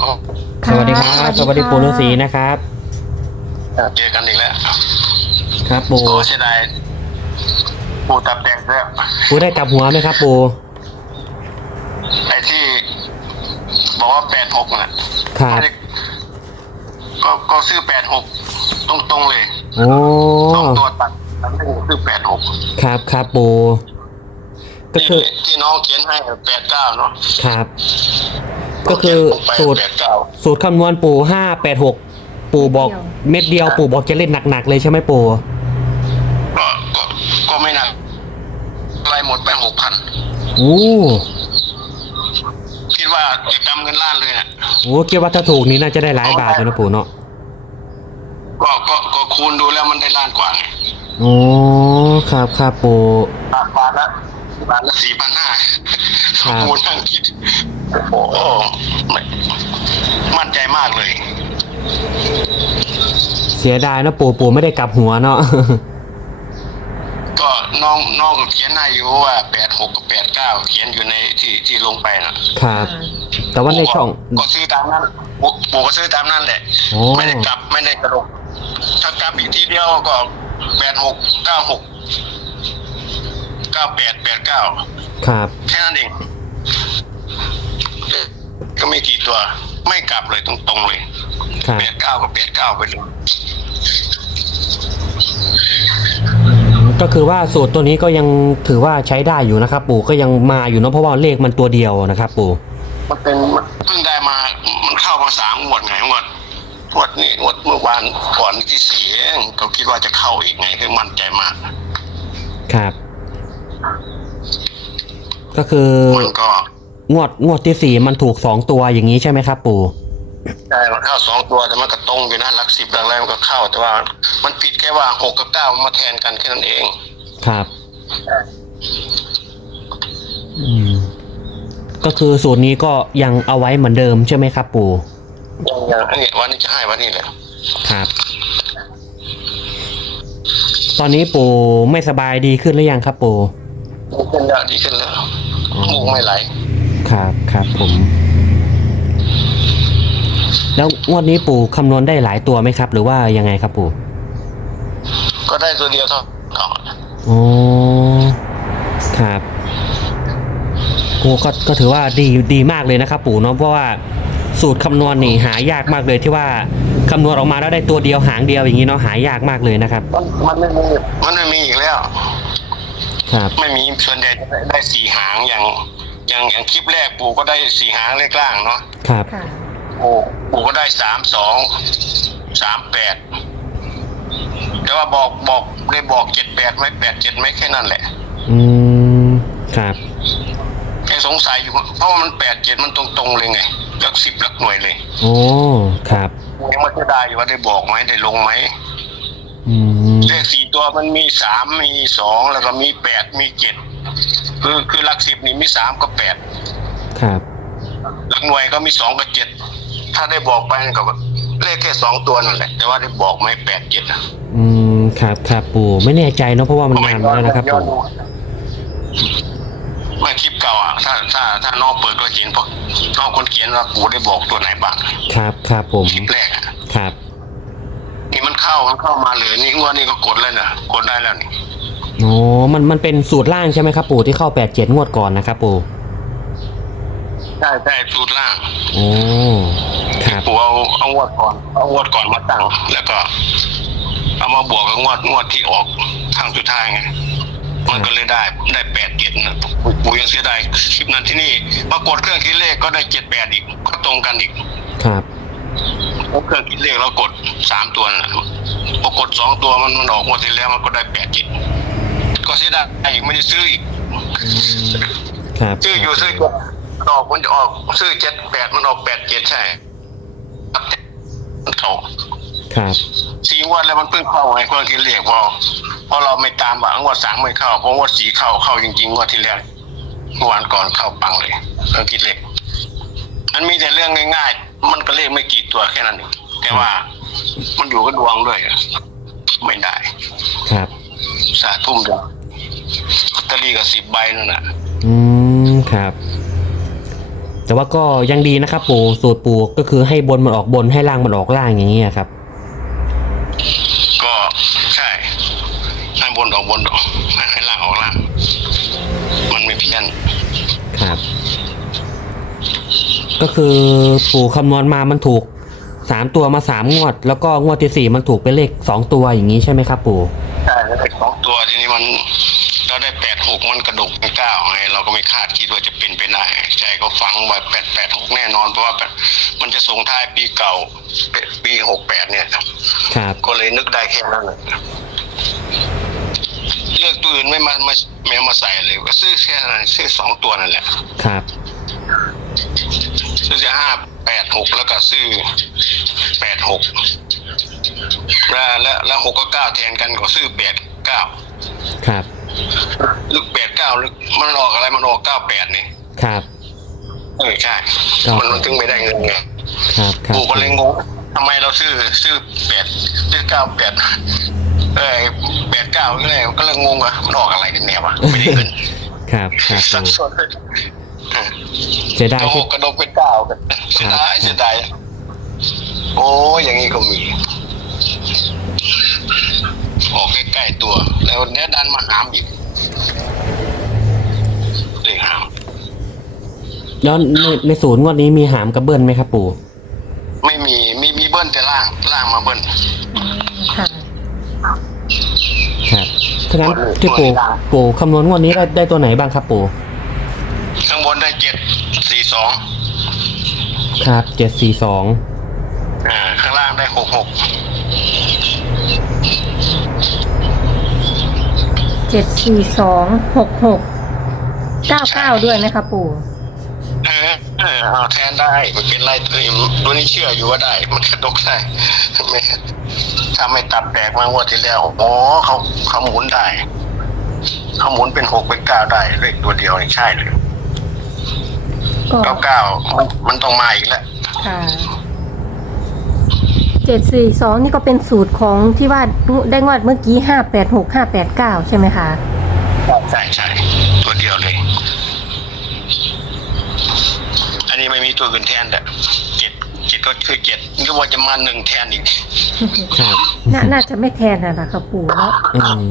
อ๋อสวัสดีครับสวัสดีปู่ฤาษีนะครับ เจอกันอีกแล้วครับปู่โอ้เสียดายปูตับแตกแล้วปู่ได้กลับหัวไหมครับปู่ไอ้ที่ บอกว่าแปดหกน่ะครับไม่ได้ก็ก็ซื้อแปดหกตรงตรงๆเลยโอ้สองตัวตัดตัดให้ซื้อแปดหกครับครับปู่ก็คือที่น้องเขียนให้แปดเก้าเนาะครับ ก็คือสูตรสูตรคำนวณปู่ห้าแปดหกปู่บอกเม็ดเดียวปู่บอกจะเล่นหนักๆเลยใช่ไหมปู่ก็ก็ก็ไม่นักไรหมดไปหกพันโอ้คิดว่าจะกำเงินล้านเลยน่ะโหคิดว่าถ้าถูกนี้น่าจะได้หลายบาทเลยนะปู่เนาะก็ก็ก็คูณดูแล้วมันได้ล้านกว่าไงโอ้ครับครับปู่บาทละบาทละสี่พันห้าครับคูณนั่งคิด โอ้โหไม่มั่นใจมากเลย เสียดายนะปู่ปู่ไม่ได้กลับหัวเนาะก็น้องน้องก็เขียนให้อยู่ว่าแปดหกกับแปดเก้าเขียนอยู่ในที่ที่ลงไปนะครับ แต่ว่าในช่องก็ซื้อตามนั้นปู่ปู่ก็ซื้อตามนั้นแหละโอ้ไม่ได้กลับไม่ได้กระดกถ้ากลับอีกทีเดียวก็แปดหกเก้าหกเก้าแปดแปดเก้าครับแค่นั้นเอง ก็ไม่กี่ตัว ไม่กลับเลยตรงๆเลยครับแปดเก้ากับแปดเก้าไปเลยก็คือว่าสูตรตัวนี้ก็ยังถือว่าใช้ได้อยู่นะครับ ปู่ก็ยังมาอยู่เนอะเพราะว่าเลขมันตัวเดียวนะครับ ปู่มันเป็นมันเพิ่งได้มามันเข้ามาสามงวดไงงวดงวดนี้งวดเมื่อวานก่อนที่สี่เองก็คิดว่าจะเข้าอีกไงคือมั่นใจมากครับ ก็คือมันก็ งวดงวดที่สี่มันถูกสองตัวอย่างนี้ใช่ไหมครับ ปู่ได้มันเข้าสองตัวแต่มันก็ตรงอยู่นะหลักสิบหลักอะไรมันก็เข้า แต่ว่า มันผิดแค่ว่าหกกับเก้ามันมาแทนกันแค่นั้นเองครับ อืม ก็คือสูตรนี้ก็ยังเอาไว้เหมือนเดิมใช่ไหมครับ ปู่ยังยังอันนี้วันนี้จะให้วันนี้แหละครับ ตอนนี้ปู่ไม่สบายดีขึ้นหรือยังครับ ปู่ดีขึ้นแล้วดีขึ้นแล้วมูกไม่ไหล ครับครับผม แล้วงวดนี้ปู่คำนวณได้หลายตัวไหมครับ หรือว่ายังไงครับปู่ก็ได้ตัวเดียวเท่าเท่าโอ้ครับโอ้ก็ก็ถือว่าดีดีมากเลยนะครับ ปู่เนาะเพราะว่าสูตรคำนวณนี่หายากมากเลยที่ว่าคำนวณออกมาแล้วได้ตัวเดียวหางเดียวอย่างนี้เนาะหายากมากเลยนะครับ มันมันไม่มีมันไม่มีอีกแล้ว ครับ ไม่มีส่วนใหญ่จะได้ได้สี่หางอย่าง อย่างอย่างคลิปแรกปู่ก็ได้สี่หางเลขล่างเนาะครับค่ะปู่ปู่ก็ได้สามสองสามแปดแต่ว่าบอกบอกได้บอกเจ็ดแปดไหมแปดเจ็ดไหมแค่นั้นแหละอืมครับแค่สงสัยอยู่เพราะว่ามันแปดเจ็ดมันตรงๆเลยไงหลักสิบหลักหน่วยเลยโอ้ครับยังไม่ได้อยู่ว่าได้บอกไหมได้ลงไหมอืมเลขสี่ตัวมันมีสามมีสองแล้วก็มีแปดมีเจ็ด คือคือหลักสิบนี่มีสามกับแปดครับหลักหน่วยก็มีสองกับเจ็ดถ้าได้บอกไปก็เลขแค่สองตัวนั่นแหละแต่ว่าได้บอกไหมแปดเจ็ดอะอืมครับครับปู่ไม่แน่ใจเนาะเพราะว่ามันนานแล้วนะครับปู่ไม่คลิปเก่าอะถ้าถ้าถ้าน้องเปิดก็เห็นเพราะน้องคนเขียนว่ากูได้บอกตัวไหนบ้างครับครับผมคลิปแรกอะครับนี่มันเข้ามันเข้ามาเลยนี่งวดนี้ก็กดแล้วนะกดได้แล้วนี่ โอ้มันมันเป็นสูตรล่างใช่ไหมครับปู่ที่เข้าแปดเจ็ดงวดก่อนนะครับปู่ใช่ใช่สูตรล่างโอ้ครับปู่เอาเอางวดก่อน เอางวดก่อนมาตั้ง แล้วก็ เอามาบวกกับงวดงวดที่ออกครั้งสุดท้ายไงมันก็เลยได้ได้แปดเจ็ดนะปู่ปู่ยังเสียดายคลิปนั้นที่นี่ปรากฏเครื่องคิดเลขก็ได้เจ็ดแปดอีกก็ตรงกันอีก ครับเครื่องคิดเลขเรากดสามตัวนะพอกดสองตัวมันมันออกงวดที่แล้วมันก็ได้แปดเจ็ด ก็เสียดายอีกไม่ได้ซื้ออีกอืมครับ ซื้ออยู่ซื้อเจ็ดมันออกมันจะออกซื้อเจ็ดแปดมันออกแปดเจ็ดใช่ครับมันเข้าครับสี่งวดแล้วมันเพิ่งเข้าไงเครื่องคิดเลขพอพอเราไม่ตามว่างวดสามไม่เข้าเพราะงวดสี่เข้าเข้าจริงๆงวดที่แล้วเมื่อวานก่อนเข้าปังเลยเครื่องคิดเลขมันมีแต่เรื่องง่าย ๆ มันก็เลขไม่กี่ตัวแค่นั้นเองแต่ว่ามันอยู่กับดวงด้วยอะไม่ได้ ครับ สาทุ่มเดียว ลอตเตอรี่ก็สิบใบนั่นน่ะ อืมครับ แต่ว่าก็ยังดีนะครับ ปู่สูตรปู่ก็คือให้บนมันออกบนให้ล่างมันออกล่างอย่างนี้ยครับ ก็ใช่ให้บนออกบนออกให้ล่างออกล่าง มันไม่เพี้ยนครับ ก็คือปู่คำนวณมามันถูกสามตัวมาสามงวด แล้วก็งวดที่สี่มันถูกเป็นเลขสองตัวอย่างนี้ใช่ไหมครับ ปู่ ใช่แล้วไอ้สองตัวทีนี้มันเราได้แปดห กมันกระดกเป็นเก้าไงเราก็ไม่คาดคิดว่าจะเป็นไปได้ใจก็ฟังว่าแปดแปดหกแน่นอนเพราะว่ามันจะส่งท้ายปีเก่าปีหกแปดเนี่ยครับ ก็เลยนึกได้แค่นั้นเลยเลือกตัวอื่นไม่มาไม่ไม่เอามาใส่เลยก็ซื้อแค่นั้นซื้อสองตัวนั่นแหละครับ ซื้อจะห้าแปดหกแล้วก็ซื้อแปดหกแล้วแล้วแล้วหกก็เก้าแทนกันก็ซื้อแปดเก้าครับ ลึกแปดเก้าลึกมันออกอะไรมันออกเก้าแปดนี่ครับ เออใช่ครับมันมันถึงไม่ได้เงินไงครับครับปู่ก็เลยงงทำไมเราซื้อซื้อแปดซื้อเก้าแปดเออแปดเก้าก็เลยก็เลยงงว่ามันออกอะไรกันแน่วะไม่ได้เงินครับครับสับปู่สนเลยเสียดายกระหที่กกระดกเป็นเก้ากันเสียดายเสียดายโอ้ยอย่างนี้ก็มี ออกใกล้ๆตัว แล้วเนี้ยดันมาหามอีกเลยหามแล้วในในศูนย์งวดนี้มีหามกับเบิ้ลไหมครับปู่ ไม่มีมีมีเบิ้ลแต่ล่างล่างมาเบิ้ลค่ะครับถ้างั้นที่ปู่ปู่คำนวณงวดนี้ได้ได้ตัวไหนบ้างครับปู่ ข้างบนได้เจ็ดสี่สองครับเจ็ดสี่สองอ่าข้างล่างได้หกหก เจ็ดสี่สองหกหกเก้าเก้าด้วยไหมคะปู่เออเออเอาแทนได้ไม่เป็นไรตัวนี้ตัวนี้เชื่ออยู่ว่าได้ มันกระดกได้ไม่ถ้าไม่ตัดแตกมางวดที่แล้วอ๋อเขาเขาหมุนได้เขาหมุนเป็นหกเป็นเก้าได้เลขตัวเดียวนี่ใช่เลยก็เก้าเก้ามันต้องมาอีกแล้วค่ะ เจ็ดสี่สองนี่ก็เป็นสูตรของที่ว่าได้งวดเมื่อกี้ห้าแปดหกห้าแปดเก้าใช่ไหมคะใช่ใช่ตัวเดียวเลย อันนี้ไม่มีตัวอื่นแทนแต่เจ็ดเจ็ดก็คือเจ็ดก็ว่าจะมาหนึ่งแทนอีกครับน่าน่าจะไม่แทนนะนะคะปู่เนาะอืม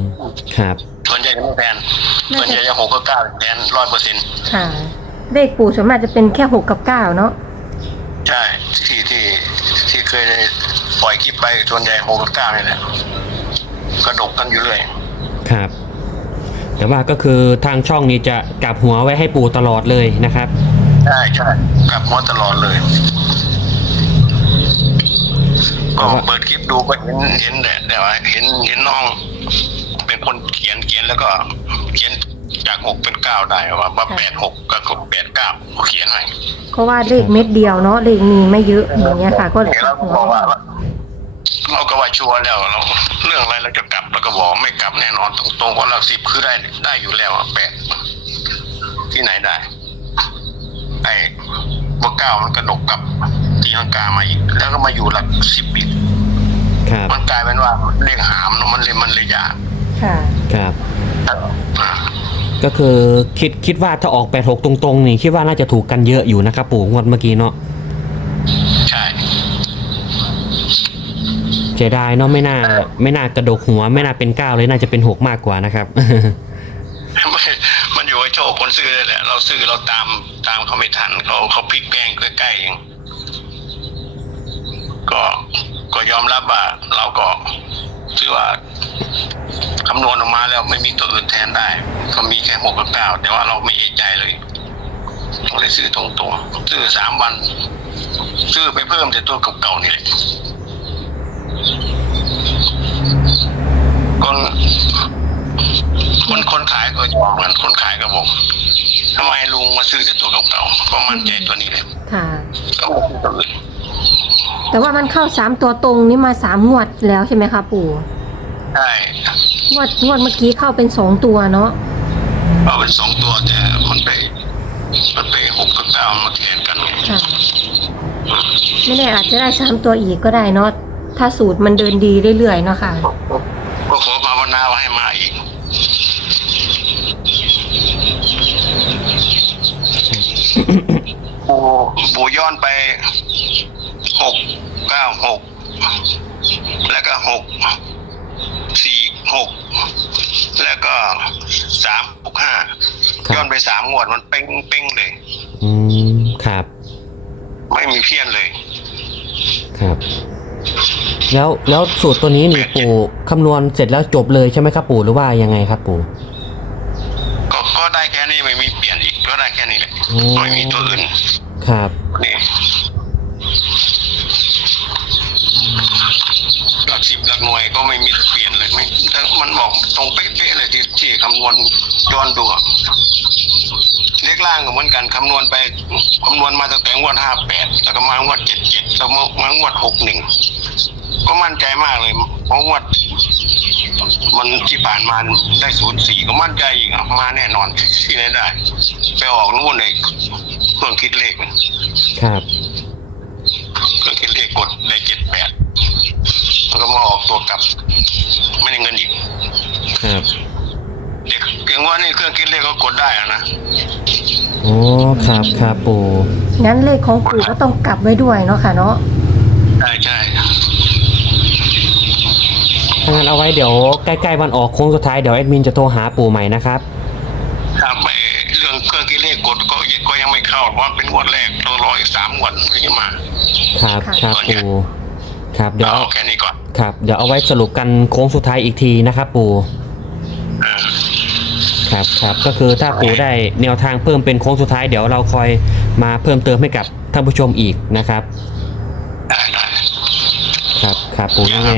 ครับส่วนใหญ่จะไม่แทนส่วนใหญ่จะหกก็เก้าแทนร้อยเปอร์เซ็นต์ค่ะเลขปู่ส่วนมากจะเป็นแค่หกกับเก้าเนาะใช่ที่ที่ที่เคยได้ป ล่อยคลิปไปส่วนใหญ่หกกับเก้านี่แหละกระดกกันอยู่เลยครับ แต่ว่าก็คือทางช่องนี้จะกลับหัวไว้ให้ปู่ตลอดเลยนะครับ ใช่ใช่กลับมาตลอดเลยก็เปิดคลิปดูก็เห็นเห็นแหละแต่ว่าเห็นเห็นน้อง เป็นคนเขียนเขียนแล้วก็เขียนจากหกเป็นเก้าได้ว่าว่าแปดหกกับแปดเก้าเขียนให้เพราะว่าเลขเม็ดเดียวเนาะเลขมีไม่เยอะอย่างเงี้ยค่ะ ก็เห็นแล้วก็หัวบอกว่า เราก็ว่าชัวร์แล้วเราเรื่องอะไรเราจะกลับเราก็บอกไม่กลับแน่นอนตรงๆเพราะหลักสิบคือได้ได้อยู่แล้วอะแปดที่ไหนได้ไอ้บวกเก้ามันกระดกกลับตีลังกามาอีก แล้วก็มาอยู่หลักสิบอีกครับมันกลายเป็นว่าเลขหามเนอะมันเลยมันเลยยากค่ะครับอ่าก็คือคิดคิดว่าถ้าออกแปดหกตรงๆ นี่คิดว่าน่าจะถูกกันเยอะอยู่นะครับ ปู่งวดเมื่อกี้เนาะ ใช่ เสียดายเนาะไม่น่า ไม่น่ากระดกหัว ไม่น่าเป็นเก้าเลยน่าจะเป็นหกมากกว่านะครับไม่มันอยู่กับโชคคนซื้อเลยแหละ เราซื้อเราตามตามเขาไม่ทันเขาเขาพลิกแกล้งใกล้ๆเองก็ก็ยอมรับว่าเราก็ถือว่าคำนวณออกมาแล้วไม่มีตัวอื่นแทนได้ ก็มีแค่หกกับเก้าแต่ว่าเราไม่เอะใจเลยเราเลยซื้อตรงๆซื้อสามวัน ซื้อไปเพิ่มแต่ตัวเก่าๆนี่แหละ คนคนคนขายก็ยอมกันคนขายก็บอกทำไมลุงมาซื้อแต่ตัวเก่าๆก็มั่นใจตัวนี้เลยค่ะ ก็ไม่ซื้อตัวอื่นแต่ว่ามันเข้าสามตัวตรงนี่มาสามงวดแล้วใช่ไหมคะปู่ใช่งวดงวดเมื่อกี้เข้าเป็นสองตัวเนาะเอาเป็นสองตัวแต่มันไปมันไปหกกับเก้ามาแทนกันไงค่ะไม่แน่อาจจะได้สามตัวอีกก็ได้เนาะ ถ้าสูตรมันเดินดีเรื่อยๆเนาะค่ะ ก็ขอภาวนาว่าให้มาอีกโอ้ปูย้อนไปหกเก้าหกแล้วก็หกสี่หกแล้วก็สามหกห้าครับ ย้อนไปสามงวดมันเป้งเป้งเลย อืมครับ ไม่มีเพี้ยนเลย ครับ แล้วแล้วสูตรตัวนี้นี่ปู่คำนวณเสร็จแล้วจบเลยใช่ไหมครับปู่หรือว่ายังไงครับปู่ก็ก็ได้แค่นี้ไม่มีเปลี่ยนอีกก็ได้แค่นี้แหละโอ้ไม่มีตัวอื่นครับนี่หลักสิบหลักหน่วยก็ไม่มีเปลี่ยนเลยไม่แต่มันบอกตรงเป๊ะๆเลยที่ที่คำนวณย้อนดูอะเลขล่างก็เหมือนกันคำนวณไปคำนวณมาตั้งแต่งวดห้าแปดแล้วก็มางวดเจ็ดเจ็ดแล้วมามางวดหกหนึ่ง ก็มั่นใจมากเลยเพราะงวดมันที่ผ่านมาได้ศูนย์สี่ก็มั่นใจอีกอะมาแน่นอนที่ไหนได้ ไปออกนู่นเลยเครื่องคิดเลขครับเครื่องคิดเลขกดได้เจ็ดแปดมันก็มาออกตัวกลับ ไม่ได้เงินอีกครับเด็กเพียงว่านี่เครื่องคิดเลขก็กดได้อะนะโอ้ครับครับปู่งั้นเลขของปู่ก็ต้องกลับไว้ด้วยเนาะค่ะเนาะ ใช่ใช่ ถ้างั้นเอาไว้เดี๋ยวใกล้ๆวันออกโค้งสุดท้ายเดี๋ยวแอดมินจะโทรหาปู่ใหม่นะครับถ้าไปเรื่องเครื่องคิดเลขกดก็ก็ยังไม่เข้าเพราะเป็นงวดแรกต้องรออีกสามงวดถึงจะมา ครับครับปู่ครับเดี๋ยวเอาแค่นี้ก่อนครับ เดี๋ยวเอาไว้สรุปกันโค้งสุดท้ายอีกทีนะครับปู่เออครับครับก็คือถ้าปู่ได้แนวทางเพิ่มเป็นโค้งสุดท้ายเดี๋ยวเราคอยมาเพิ่มเติมให้กับท่านผู้ชมอีกนะครับ ได้ได้ ครับครับปู่ยังไง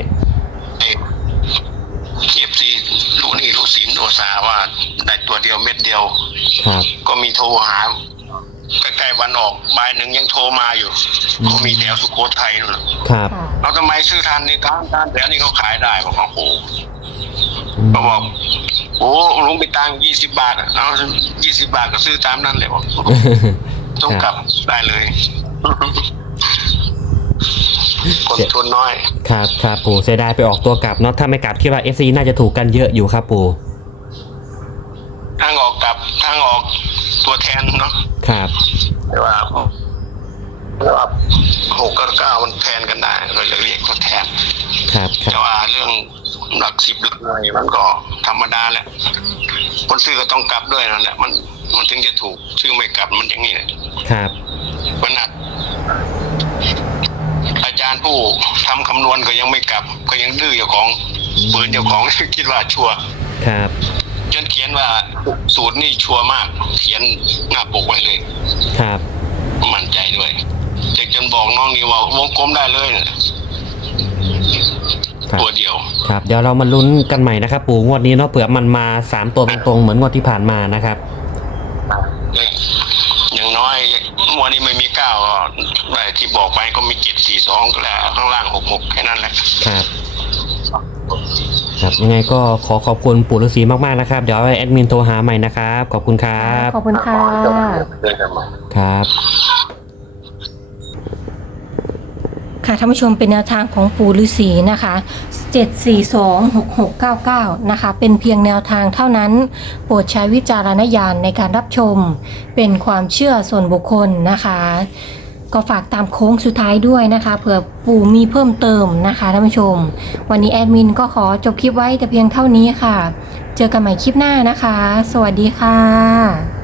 เอฟซีรู้นี่รู้สินรู้สาว่าได้ ตัวเดียวเม็ดเดียว ครับ ก็มีโทรหาใกล้ๆวันออกบ่ายหนึ่งยังโทรมาอยู่ อืม ก็มีแถวสุโขทัยนู่นน่ะครับ ค่ะเราทำไมซื้อทันนี่ทันทันแถวนี้เขาขายได้บอกว่าโอ้โหอืมเขาบอกโอ้ลุงไปตังยี่สิบบาทอะเอายี่สิบาทก็ซื้อตามนั้นเลยบอกต้องกลับได้เลย คนทุนน้อย ครับครับปู่เสียดายไปออกตัวกลับเนาะถ้าไม่กลับคิดว่า FC น่าจะถูกกันเยอะอยู่ครับปู่ ทางออกกลับทางออกตัวแท นเนาะครับ แต่ว่าแต่ว่าหกกับเก้ามันแทนกันได้เราเลยเรียกตัวแทนครับคแต่รับว่าเรื่องหลักสิบหลักหน่วยมันก็ธรรมดาแหละคนซื้อก็ต้องกลับด้วยนั่นแหละมันมันถึงจะถูกซื้อไม่กลับมันอย่างนี้แหละครับขนาดอาจารย์ผู้ทำคำนวณก็ยังไม่กลับ ก็ยังดื้อเจ้าของปืนเจ้าของ คิดว่าชัวร์ครับ จนเขียนว่าสูตรนี่ชัวร์มาก เขียนหน้าปกไว้เลย ครับ มั่นใจด้วยเด็กจนบอกน้องนี่ว่าวงกลมได้เลยนะครับตัวเดียว ครับเดี๋ยวเรามาลุ้นกันใหม่นะครับ ปู่งวดนี้เนาะเผื่อมันมาสามตัวตรงๆเหมือนงวดที่ผ่านมานะครับอย่างน้อยมวันนี้ไม่มีเก้าก็ได้ที่บอกไปก็มีเจ็ดสี่สองก็แล้วข้างล่างหกหกแค่นั้นแหละครับ ครับยังไงก็ขอขอบคุณปู่ฤาษีมากๆนะครับ เดี๋ยวให้แอดมินโทรหาใหม่นะครับ ขอบคุณครับ ขอบคุณค่ะเจอกันใหม่ ครับ ค่ะท่านผู้ชมเป็นแนวทางของปู่ฤาษีนะคะ 7426699 นะคะ เป็นเพียงแนวทางเท่านั้น โปรดใช้วิจารณญาณในการรับชม เป็นความเชื่อส่วนบุคคลนะคะ ก็ฝากตามโค้งสุดท้ายด้วยนะคะเผื่อปู่มีเพิ่มเติมนะคะท่านผู้ชม วันนี้แอดมินก็ขอจบคลิปไว้แต่เพียงเท่านี้ค่ะ เจอกันใหม่คลิปหน้านะคะ สวัสดีค่ะ